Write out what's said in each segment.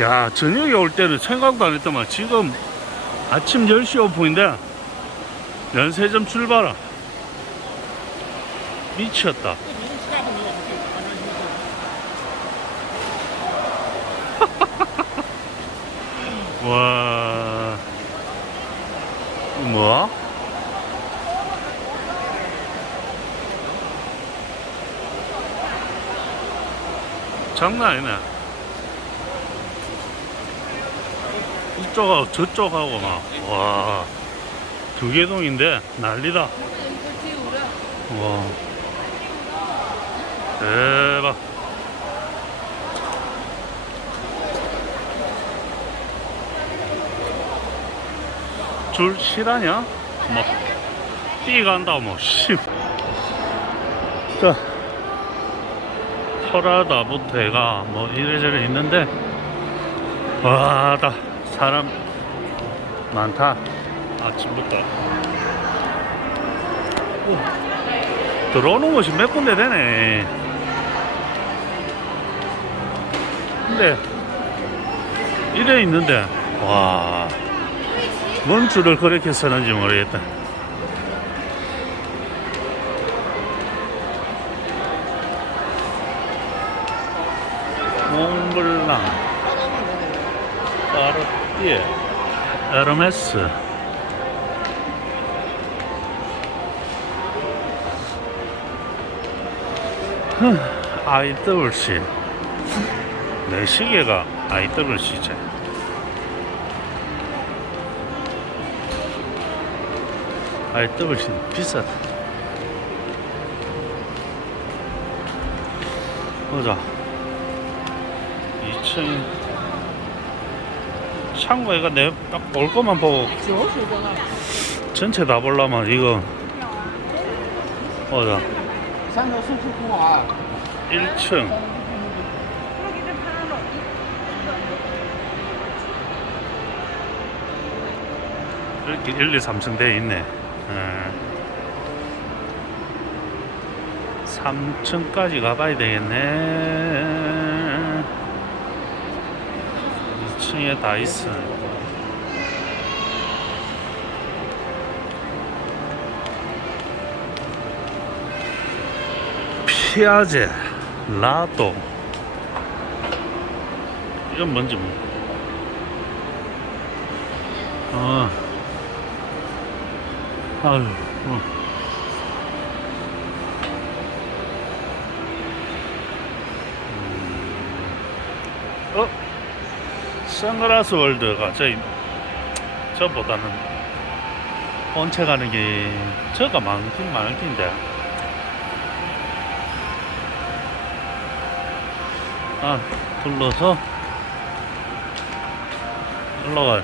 야, 저녁에 올 때는 생각도 안 했더만 지금 아침 10시 오픈인데 연세점 출발아. 미쳤다. 와. 뭐야? 장난 아니네. 이쪽하고 저쪽하고 막, 와. 두개 동인데 난리다. 와. 대박. 줄 실하냐? 뭐, 뛰간다, 뭐, 씨. 자, 설하다부터 해가 뭐 이래저래 있는데, 와, 다 사람 많다. 아침부터. 오, 들어오는 곳이 몇 군데 되네. 근데, 이래 있는데, 와. 뭔 줄을 그렇게 서는지 모르겠다. 에르메스. IWC. 내 시계가 IWC지. IWC 비싸다. 보자. 2 참고 얘가 내딱 볼 것만 보고. 전체 다 볼라면 이거. 맞아 1층. 이렇게 1, 2, 3층 돼 있네. 예. 3층까지 가봐야 되겠네. 2층에 다 있어. 피아제, 라도. 이건 뭔지 뭐. 어. 아유, 어. 음. 어? 선글라스 월드가 저희 저보다는 본체 가는 게 저가 많긴 많을 텐데. 아 둘러서 올라가요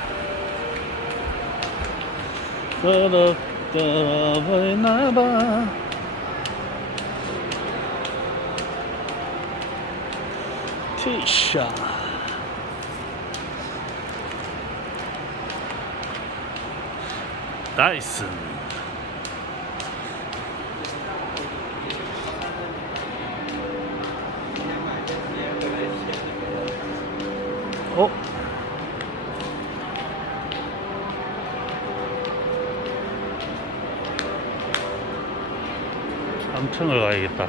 떨어져 보이나봐. 티샤 다이슨 어? 삼층을 가야겠다.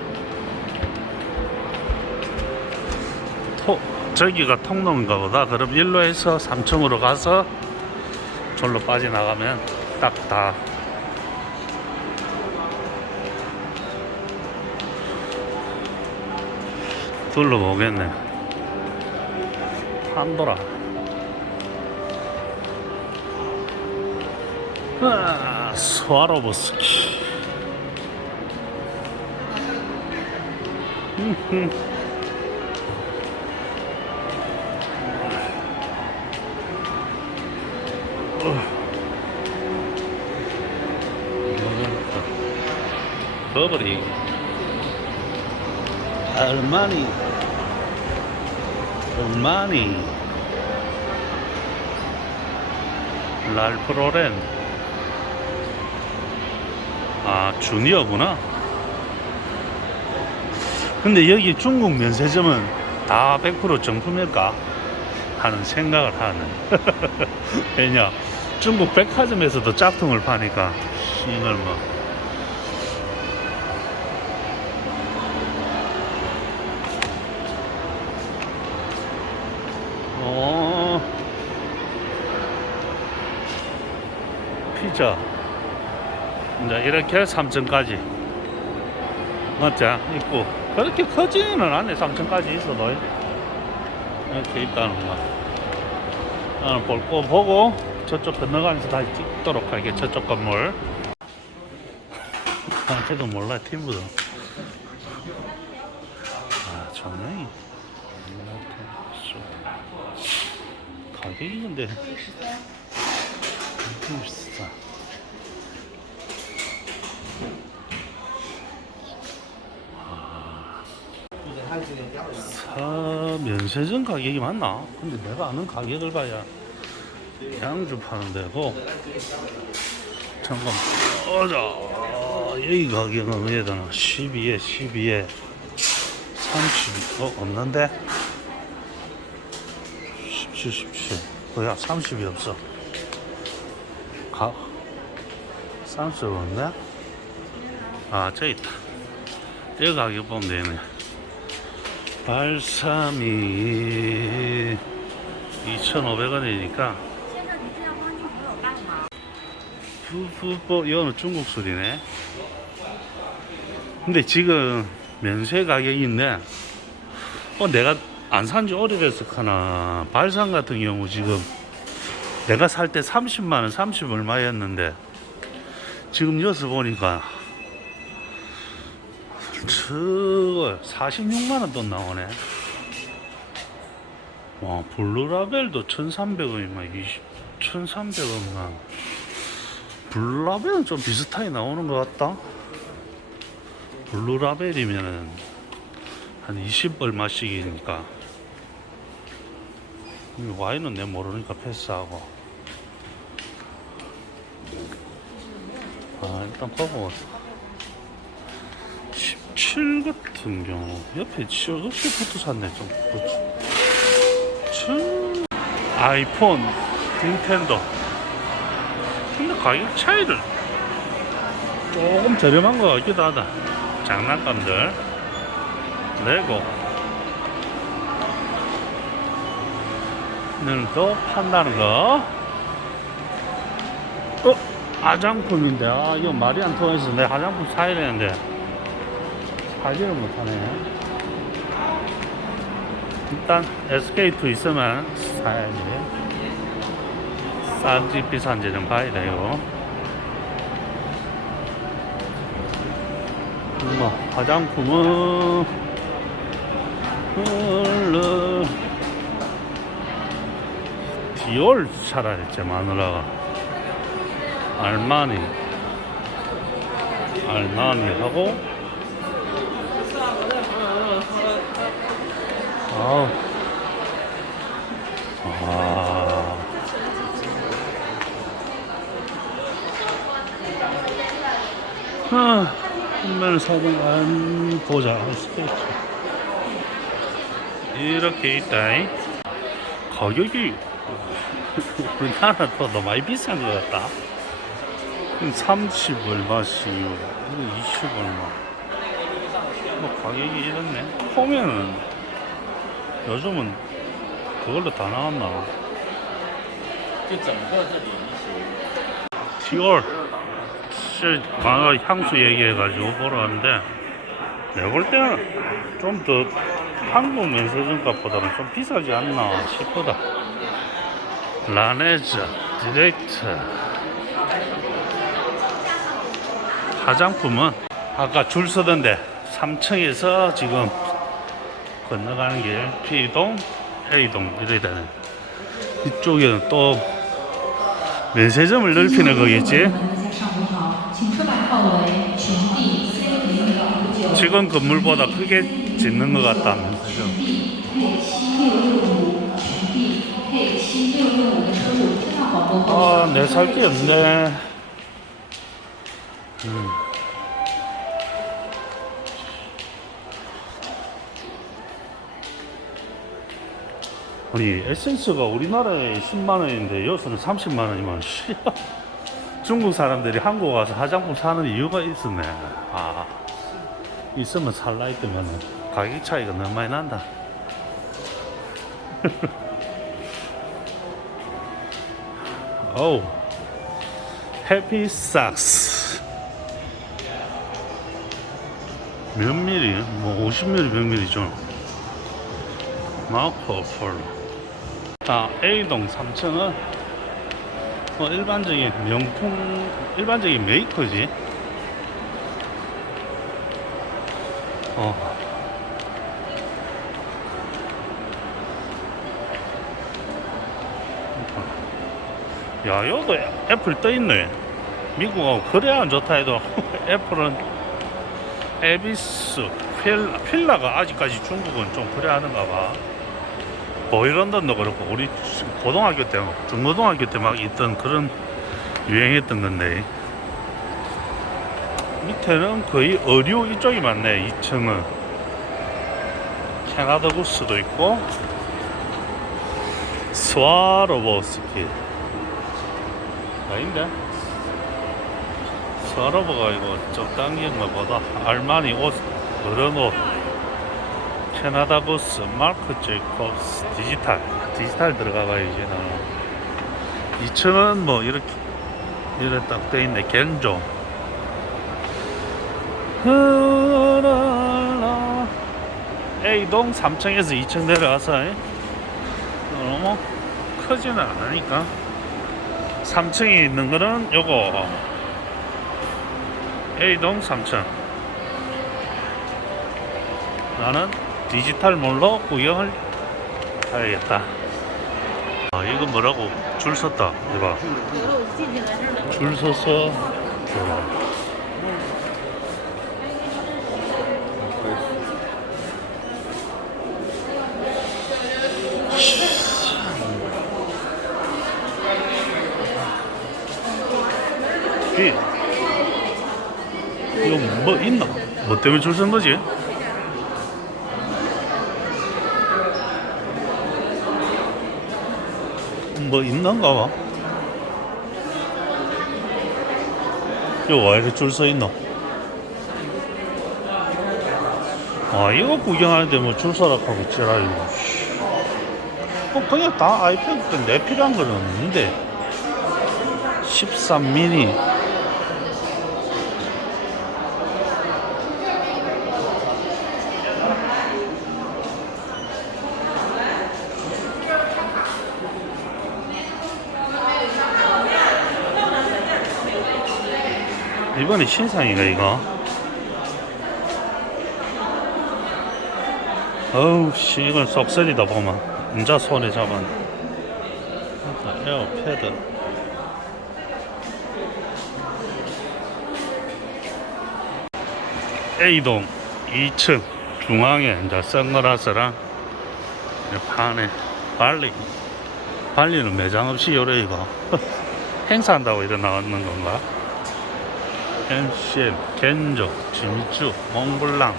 토, 저기가 통로인가 보다. 그럼 일로 해서 3층으로 가서 절로 빠져나가면 딱 다. 둘러보겠네. 판도라. 아, 스와로브스키. 버버리 알마니 알마니 랄프 로렌 아 주니어구나. 근데 여기 중국 면세점은 다 100% 정품일까? 하는 생각을 하는. 왜냐, 중국 백화점에서도 짝퉁을 파니까. 이걸 뭐. 어, 피자. 이제 이렇게 3층까지. 맞지? 있고. 그렇게 커지는 않네, 3층까지 있어도. 이렇게 있다는 거. 볼거 보고 저쪽 건너가면서 다시 찍도록 할게, 저쪽 건물. 나한테도 몰라, 팀부도. 아, 좋네. 가격이 근데. 엄청 비싸. 사 면세점 가격이 맞나? 근데 내가 아는 가격을 봐야 양주 파는 데고. 잠깐 보자. 여기 가격은 어디에 되나 12에 12에 30 어, 없는데? 17 17 뭐야 30이 없어 가, 쌈스 없나? 아, 저 있다. 여기 가격 보면 되네. 발삼이 2,500원이니까. 푸푸뽀, 이거는 중국 술이네. 근데 지금 면세 가격이 있네 어, 내가 안 산지 오래돼서 하나. 발산 같은 경우 지금 내가 살 때 30만원 30 얼마였는데 지금 여기서 보니까 저거 46만원 돈 나오네 와 블루라벨도 1300원이면 20 1300원만 블루라벨은 좀 비슷하게 나오는 것 같다. 블루라벨이면은 한 20 얼마씩이니까. 이 와인은 내 모르니까 패스하고. 아, 일단 보고. 17 같은 경우, 옆에 없이 붙어 샀네, 좀. 참. 아이폰, 닌텐도. 근데 가격 차이를 조금 저렴한 것 같기도 하다. 장난감들, 레고. 는또 판다는 거. 어? 화장품인데, 아, 이거 말이 안 통해서 내 화장품 사야 되는데, 사지를 못하네. 일단, SK2 있으면 사야지. 싼지 비싼지 좀 봐야 돼요. 뭐 화장품은 디올 사라 했지 마누라가 알마니 알마니 하고 아우 아 아, 한면 사진 안 보자. 스케이트. 이렇게 있다. 가격이 우리나라 더 많이 비싼 것 같다. 30 얼마씩, 이거 20 얼마. 뭐 가격이 이렇네. 보면은 요즘은 그걸로 다 나왔나? 티올 만화 향수 얘기해가지고 보러 왔는데 내가 볼 때는 좀 더 한국 면세점값보다는 좀 비싸지 않나 싶어다 라네자 디렉트 화장품은 아까 줄 서던데 3층에서 지금 건너가는 길 P동, A동 이래 되는 이쪽에는 또 면세점을 넓히는 거겠지? 지금 건물보다 크게 짓는 것 같다. 아내살게 없네. 음. 아니 에센스가 우리나라에 10만 원인데 여기서는 30만 원이면 씨. 중국 사람들이 한국 와서 화장품 사는 이유가 있었네. 아 있으면 살라 했더만 가격 차이가 너무 많이 난다. 오 해피 삭스 몇 미리? 뭐 50미리 몇 미리죠? 마코 폴로 아 A동 3층은 뭐 일반적인 명품 일반적인 메이커지 어 야, 여기 애플 떠 있네. 미국하고 그래 안 좋다 해도 애플은 에비스, 필라, 필라가 아직까지 중국은 좀 그래 하는가 봐. 보이런던도 그렇고 우리 고등학교 때, 중고등학교 때 막 있던 그런 유행했던 건데 밑에는 거의 의류 이쪽이 많네. 2층은 캐나다 구스도 있고 스와로보스키 아닌데? 서러버가 이거 좀 당긴 것보다 알마니 옷, 어른 옷, 캐나다 구스, 마크 제이콥스, 디지털, 디지털 들어가봐야지 나는. 2층은 뭐 이렇게 이래 딱 돼 있네 갱조. 흐라라. A동 3층에서 2층 내려와서 이, 너무 크지는 않으니까 3층에 있는 거는 요거 A동 3층 나는 디지털몰로 구경을 가야겠다. 아 이거 뭐라고? 줄 섰다. 이봐. 줄 서서 좋아. 이 이거 뭐 있나? 뭐 때문에 줄선 거지? 뭐 있는가 봐. 이거 왜 이렇게 줄 서 있노? 아 이거 구경하는데 뭐 줄 서라 하고 지랄이고 씨. 어 그냥 다 아이패드 때내 필요한 거는 없는데 13 미니 이번에 신상이가 이거. 어우 씨 이건 썩설이다 보면 인자 손에 잡은. 에어패드. A동 2층 중앙에 이제 선글라스랑 파네 발리 발리는 매장 없이 요래 이거. 행사한다고 이래 나왔는 건가? MCM, 겐조, 진주, 몽블랑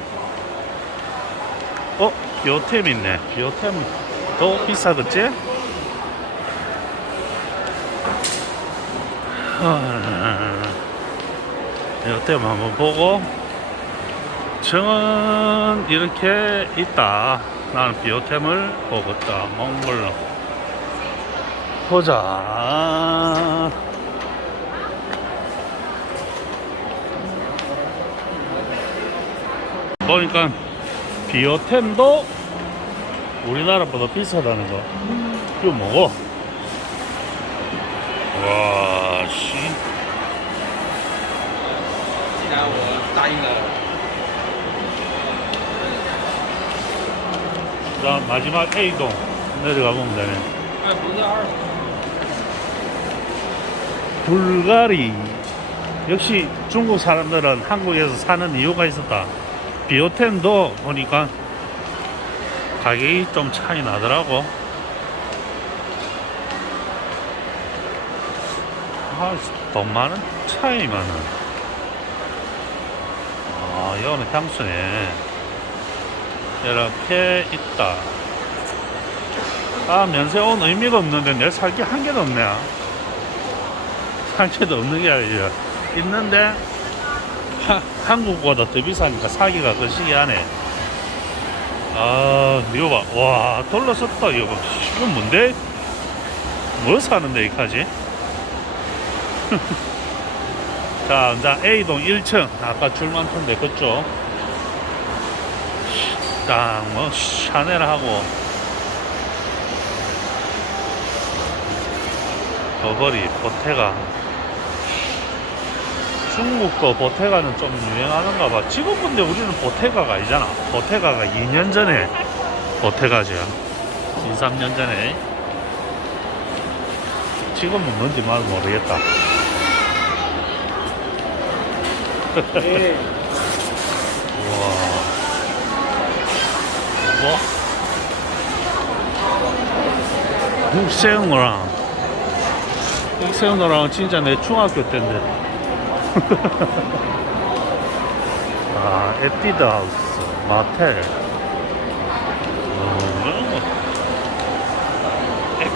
어? 비오템 있네. 비오템도 비싸겠지? 아, 비오템 한번 보고. 정은 이렇게 있다. 나는 비오템을 보겠다. 몽블랑 보자 그러니까 보니까 비오템도 우리나라보다 비싸다는 거. 이거 먹어. 와, 씨. 자, 마지막 A동 내려가 보면 되네. 불가리. 역시 중국 사람들은 한국에서 사는 이유가 있었다. 비오템도 보니까 가격이 좀 차이 나더라고. 아, 돈 많은 차이만은. 아, 이거는 향수네. 이렇게 있다. 아 면세 온 의미가 없는데 내 살게 한 개도 없네 한 개도 없는 게 아니라 있는데 하, 한국보다 더 비싸니까 사기가 거시기하네. 아 이거 봐 와 돌러 썼다. 이거 봐. 이건 뭔데? 뭐 사는데 이까지? 자 이제 A동 1층. 아까 줄 많던데 그쪽 딱 뭐 샤넬하고. 버버리 보테가 중국도 보테가는 좀 유행하는가 봐. 지금 근데 우리는 보테가가 아니잖아. 보테가가 2년 전에 보테가죠. 2, 3년 전에. 지금은 뭔지 말 모르겠다. 우와. 뭐? 육새우랑. 육새우랑 진짜 내 중학교 때인데 아 에뛰드 하우스 마텔. 에-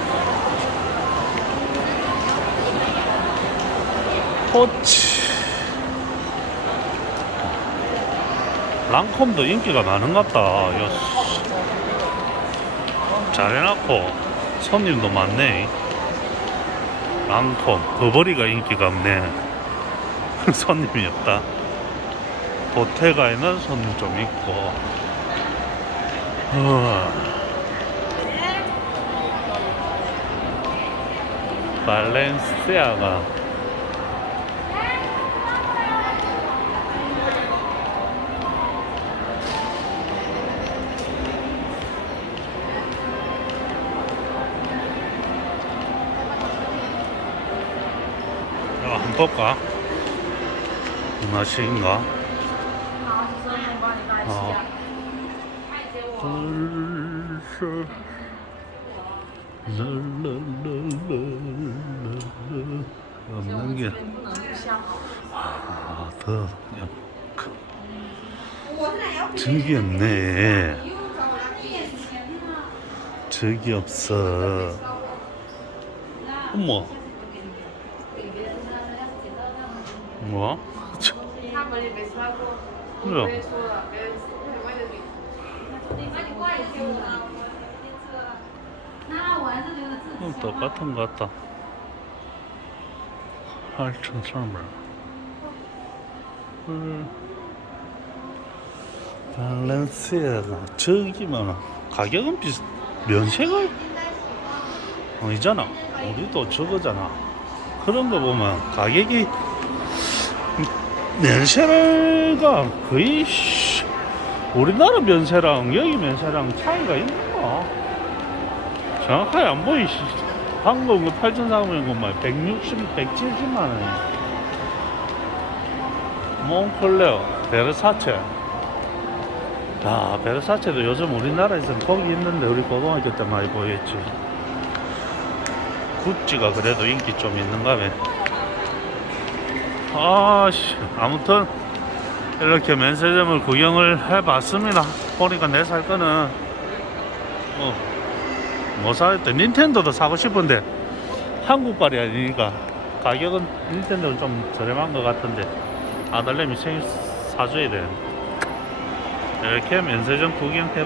포치 랑콤도 인기가 많은갑다. 이거 잘 해놨고 손님도 많네. 랑콤 버버리가 인기가 없네 손님이 없다 보테가에는 손님 좀 있고 어. 발렌시아가 야, 한번 볼까? 장나식인가? 아. 아. 없는 게. 아, 더 약간. 적이 없네. 적이 없어. 어머. 뭐야? 그죠? 음, 똑같은 것 같다. 8,300. 음. 발렌시아가 저기만 가격은 비슷 면세가 아니잖아 우리도 저거잖아 그런 거 보면 가격이 면세가 거의 씨, 우리나라 면세랑 여기 면세랑 차이가 있나 정확하게 안 보이시 한국 8,400원 막 160, 170만 원이 몽클레어 베르사체. 아 베르사체도 요즘 우리나라에서 거기 있는데 우리 고등학교 때 많이 보였지. 구찌가 그래도 인기 좀 있는가 봐 아씨 아무튼 이렇게 면세점을 구경을 해봤습니다. 보니까 내 살 거는 뭐, 뭐 사겠다. 닌텐도도 사고 싶은데 한국발이 아니니까 가격은 닌텐도는 좀 저렴한 것 같은데 아들내미 생일 사줘야 되는데. 이렇게 면세점 구경해봤습니다